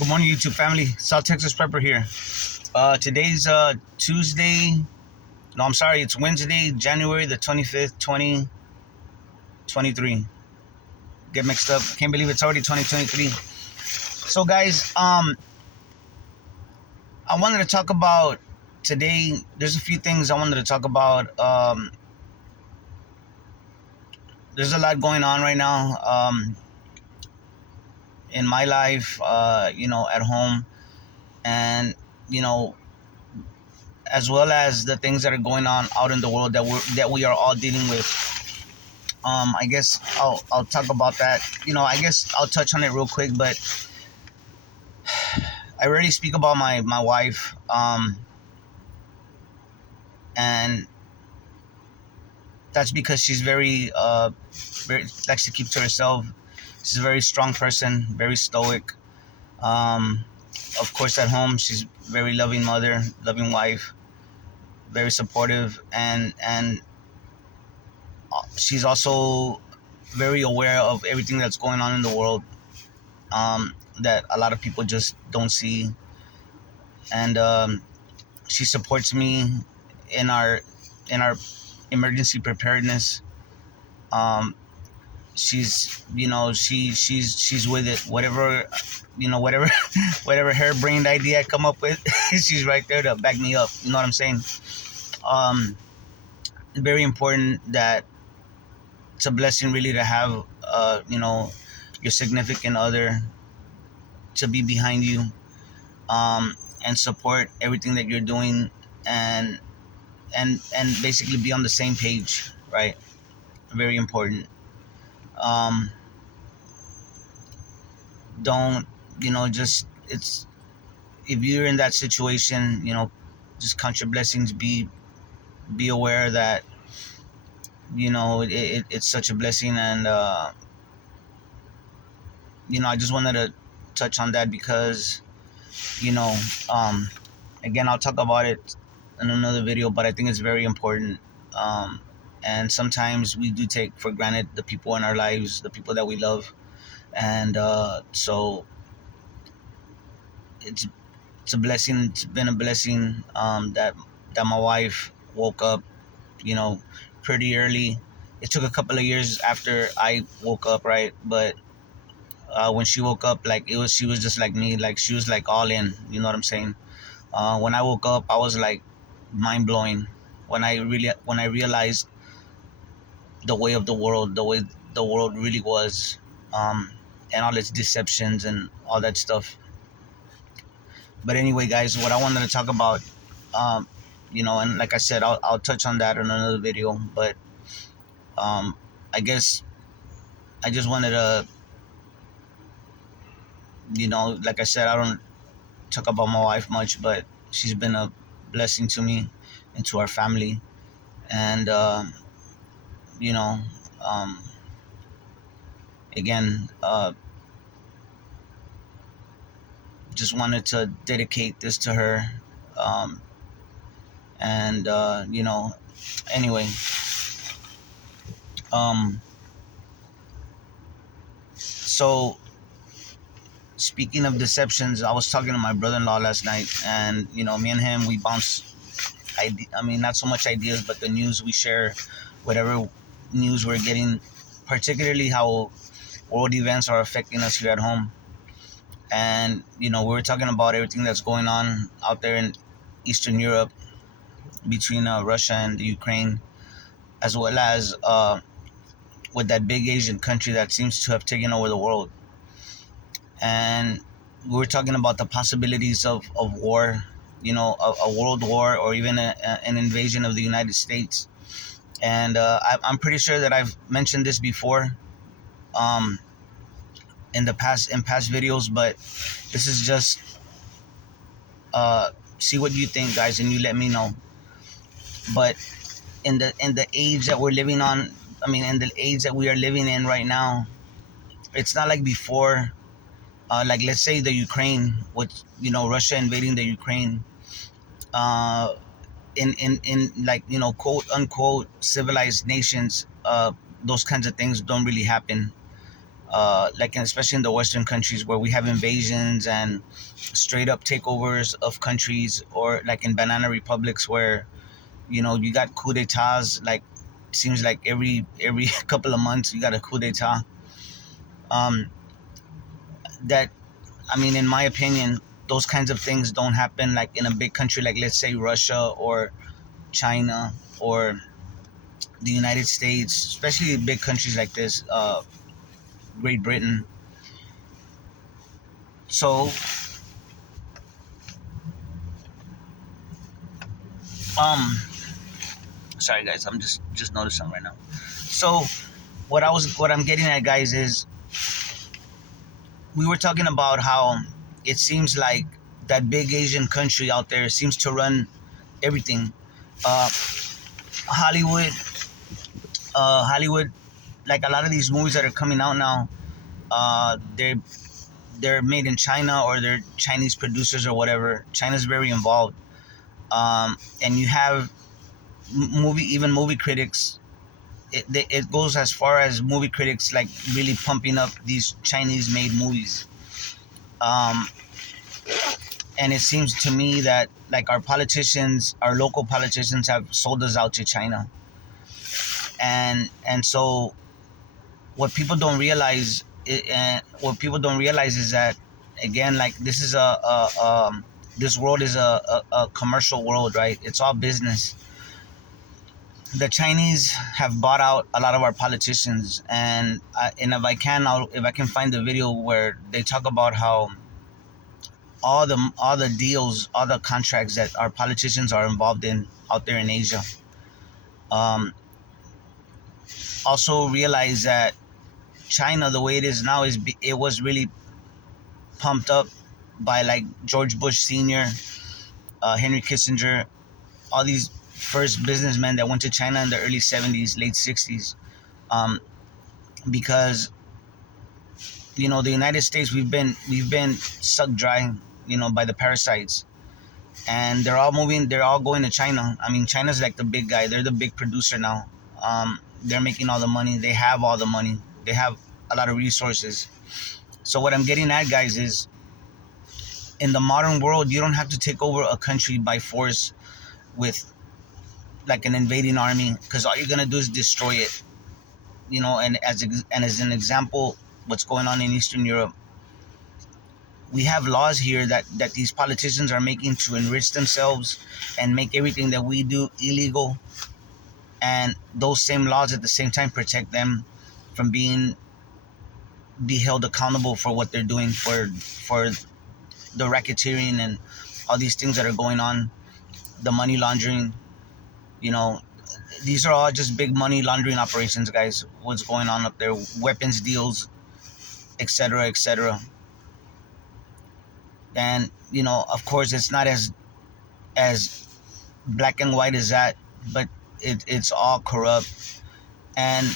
Good morning, YouTube family. South Texas Prepper here. Today's Tuesday. No, I'm sorry. It's Wednesday, January the 25th, 2023. Get mixed up. Can't believe it's already 2023. So, guys, I wanted to talk about today. There's a few things I wanted to talk about. There's a lot going on right now in my life, at home, and you know, as well as the things that are going on out in the world that we are all dealing with. I guess I'll talk about that. I guess I'll touch on it real quick, but I already speak about my wife, and that's because she's very likes to keep to herself. She's a very strong person, very stoic. Um, of course, at home, she's very loving mother, loving wife, very supportive, and she's also very aware of everything that's going on in the world, that a lot of people just don't see. And she supports me in our emergency preparedness. Um, she's with it. Whatever whatever harebrained idea I come up with, she's right there to back me up. You know what I'm saying? Um, it's very important that it's a blessing really to have your significant other to be behind you, and support everything that you're doing, and basically be on the same page, right? Very important. um don't just it's if you're in that situation, just count your blessings. Be aware that it's such a blessing. And I just wanted to touch on that because you know um again, I'll talk about it in another video, but I think it's very important. And sometimes we do take for granted the people in our lives, the people that we love. And so it's it's a blessing. It's been a blessing, that my wife woke up, you know, pretty early. It took a couple of years after I woke up, right? But when she woke up, like she was just like me, like she was like all in. You know what I'm saying? When I woke up, I was like mind blowing. When I realized the way of the world, the way the world really was, um, and all its deceptions and all that stuff. But anyway, guys, what I wanted to talk about, um, and like I said, I'll touch on that in another video. But um, I guess I just wanted to, like I said, I don't talk about my wife much, but she's been a blessing to me and to our family. And you know, um, again, just wanted to dedicate this to her. Um, and anyway, um, so speaking of deceptions, I was talking to my brother-in-law last night, and me and him, we bounce. I mean, not so much ideas, but the news we share, whatever news we're getting, particularly how world events are affecting us here at home. And we were talking about everything that's going on out there in Eastern Europe, between Russia and the Ukraine, as well as with that big Asian country that seems to have taken over the world. And we were talking about the possibilities of war, a world war, or even an invasion of the United States. And I'm pretty sure that I've mentioned this before, um, in past videos, but this is just see what you think, guys, and you let me know. But in the age that we're living on, I mean, in the age that we are living in right now, it's not like before. Like, let's say the Ukraine, with Russia invading the Ukraine. Uh, in like, quote unquote civilized nations, those kinds of things don't really happen. like especially in the Western countries where we have invasions and straight up takeovers of countries, or like in banana republics where you got coup d'etats. Like seems like every couple of months you got a coup d'etat. Um, that I mean, in my opinion, those kinds of things don't happen like in a big country like, let's say, Russia or China or the United States, especially big countries like this, Great Britain. So, um, sorry guys, I'm just noticing right now. So, what I'm getting at, guys, is we were talking about how it seems like that big Asian country out there seems to run everything. Uh, Hollywood, Hollywood, like a lot of these movies that are coming out now, they're made in China, or they're Chinese producers or whatever. China's very involved, and you have movie critics. It goes as far as movie critics like really pumping up these Chinese made movies. Um, and it seems to me that like our local politicians have sold us out to China. And so what people don't realize, is that, again, like this is this world is a commercial world, right? It's all business. The Chinese have bought out a lot of our politicians, and if I can find the video where they talk about how all the deals, all the contracts that our politicians are involved in out there in Asia. Um, Also realize that China, the way it is now, it was really pumped up by like George Bush Senior, Henry Kissinger, all these first businessmen that went to China in the early '70s, late '60s, um, because the United States, we've been sucked dry, by the parasites, and they're all going to China. I mean, China's like the big guy. They're the big producer now. They're making all the money. They have all the money. They have a lot of resources. So what I'm getting at, guys, is in the modern world, you don't have to take over a country by force with like an invading army, because all you're gonna do is destroy it. And as an example, what's going on in Eastern Europe, we have laws here that these politicians are making to enrich themselves and make everything that we do illegal, and those same laws at the same time protect them from be held accountable for what they're doing, for the racketeering and all these things that are going on, the money laundering. you know these are all just big money laundering operations, guys. What's going on up there, weapons deals, etc., etc. And of course, it's not as black and white as that, but it's all corrupt. And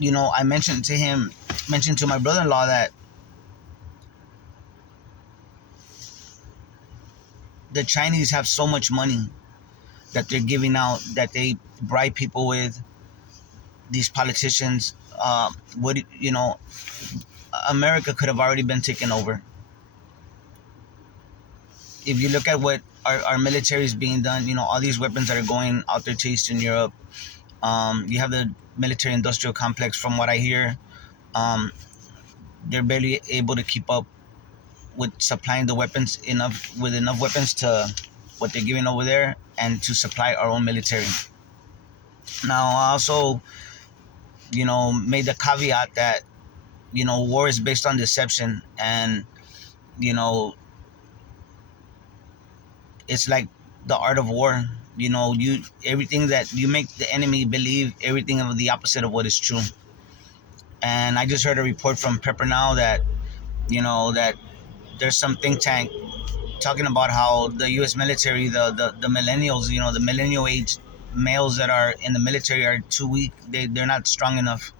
I mentioned to my brother-in-law that the Chinese have so much money that they're giving out, that they bribe people with, these politicians. What America could have already been taken over. If you look at what our military is being done, all these weapons that are going out there to Eastern Europe. You have the military industrial complex. From what I hear, um, they're barely able to keep up with supplying the weapons enough weapons to what they're giving over there, and to supply our own military. Now, I also, made the caveat that, war is based on deception, and, you know, it's like the art of war. You everything that you make the enemy believe everything of the opposite of what is true. And I just heard a report from Pepper now that, that there's some think tank talking about how the U.S. military, the millennials, the millennial age males that are in the military are too weak. They're not strong enough.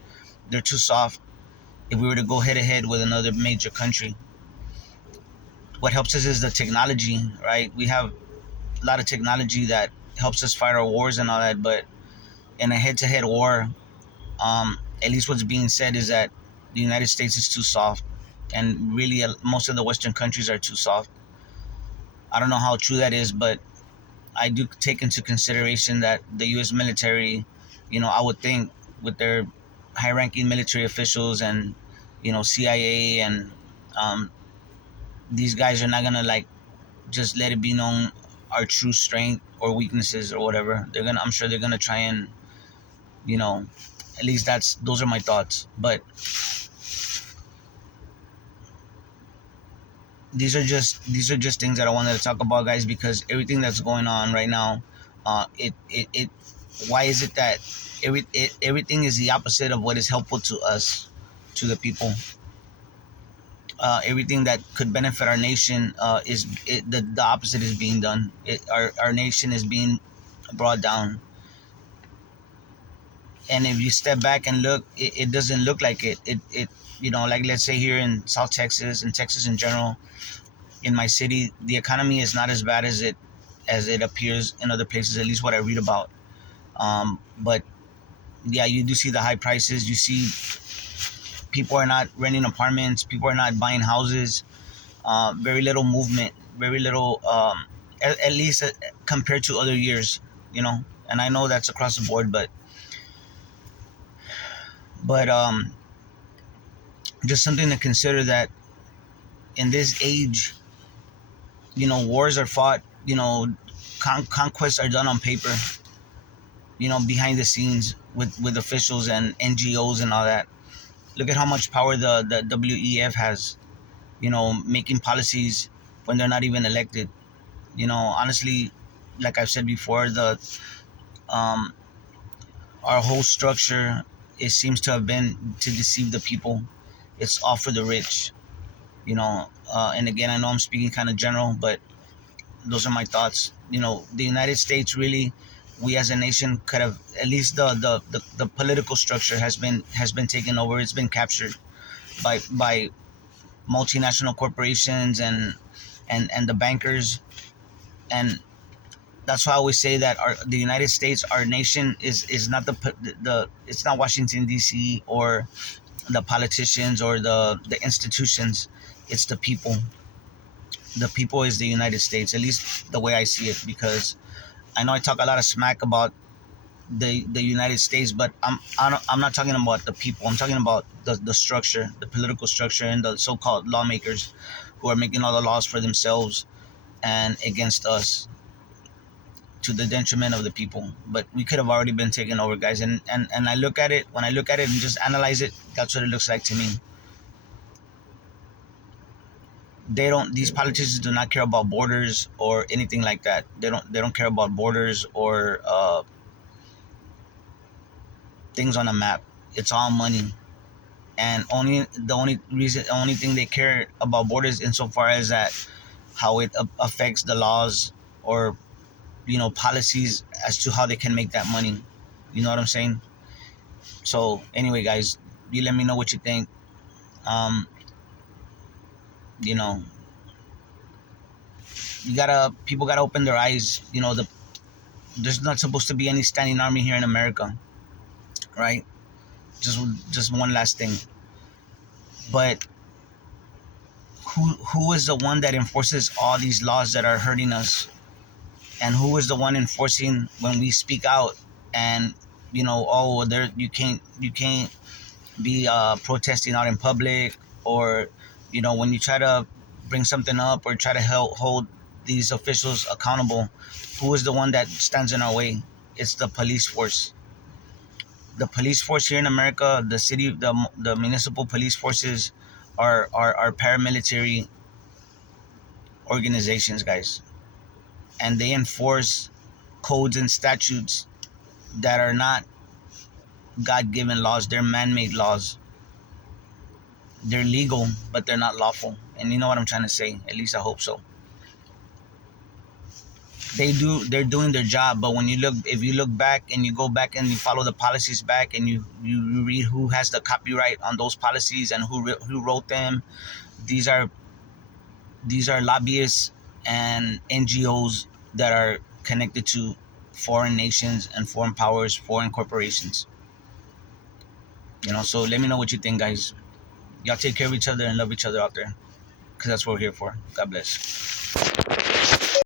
They're too soft. If we were to go head to head with another major country, what helps us is the technology, right? We have a lot of technology that helps us fight our wars and all that. But in a head to head war, at least what's being said is that The United States is too soft, and really most of the Western countries are too soft. I don't know how true that is, but I do take into consideration that the U.S. military, I would think with their high-ranking military officials and CIA and um, these guys are not gonna like just let it be known our true strength or weaknesses or whatever. I'm sure they're gonna try and you know, at least those are my thoughts. But these are just things that I wanted to talk about, guys, because everything that's going on right now, it why is it that everything is the opposite of what is helpful to us, to the people. Everything that could benefit our nation the opposite is being done. Our nation is being brought down. And if you step back and look, it doesn't look like it like, let's say here in South Texas and Texas in general, in my city, the economy is not as bad as it appears in other places, at least what I read about. But yeah, you do see the high prices. You see people are not renting apartments, people are not buying houses. Very little movement, very little, at least compared to other years, and I know that's across the board, but just something to consider, that in this age, wars are fought, conquests are done on paper, behind the scenes with officials and NGOs and all that. Look at how much power the WEF has, making policies when they're not even elected. Honestly, like I've said before, the um, our whole structure, it seems to have been to deceive the people. It's all for the rich, and again, I know I'm speaking kind of general, but those are my thoughts. The United States, really, we as a nation could have, at least the political structure has been taken over. It's been captured by multinational corporations and the bankers. And that's why I always say that the United States, our nation, is not the it's not Washington D.C. or the politicians or the institutions. It's the people. The people is the United States, at least the way I see it, because I know I talk a lot of smack about the United States, but I'm not talking about the people. I'm talking about the structure, the political structure, and the so-called lawmakers who are making all the laws for themselves and against us, to the detriment of the people. But we could have already been taken over, guys. And I look at it, when I look at it and just analyze it, that's what it looks like to me. These politicians do not care about borders or anything like that. They don't care about borders or things on a map. It's all money. And only thing they care about borders insofar as that, how it affects the laws or policies as to how they can make that money. You know what I'm saying? So anyway, guys, you let me know what you think. Um, you know, people gotta open their eyes. There's not supposed to be any standing army here in America, right? Just just one last thing. But who is the one that enforces all these laws that are hurting us? And who is the one enforcing when we speak out and oh, there, you can't be protesting out in public, or when you try to bring something up or try to hold these officials accountable? Who is the one that stands in our way? It's the police force. The police force here in America, the municipal police forces are paramilitary organizations, guys, and they enforce codes and statutes that are not God-given laws. They're man-made laws. They're legal, but they're not lawful. And you know what I'm trying to say? At least I hope so. They're doing their job, but if you look back and you go back and you follow the policies back, and you read who has the copyright on those policies and who wrote them, these are lobbyists and NGOs that are connected to foreign nations and foreign powers, foreign corporations. So let me know what you think, guys. Y'all take care of each other and love each other out there, because that's what we're here for. God bless.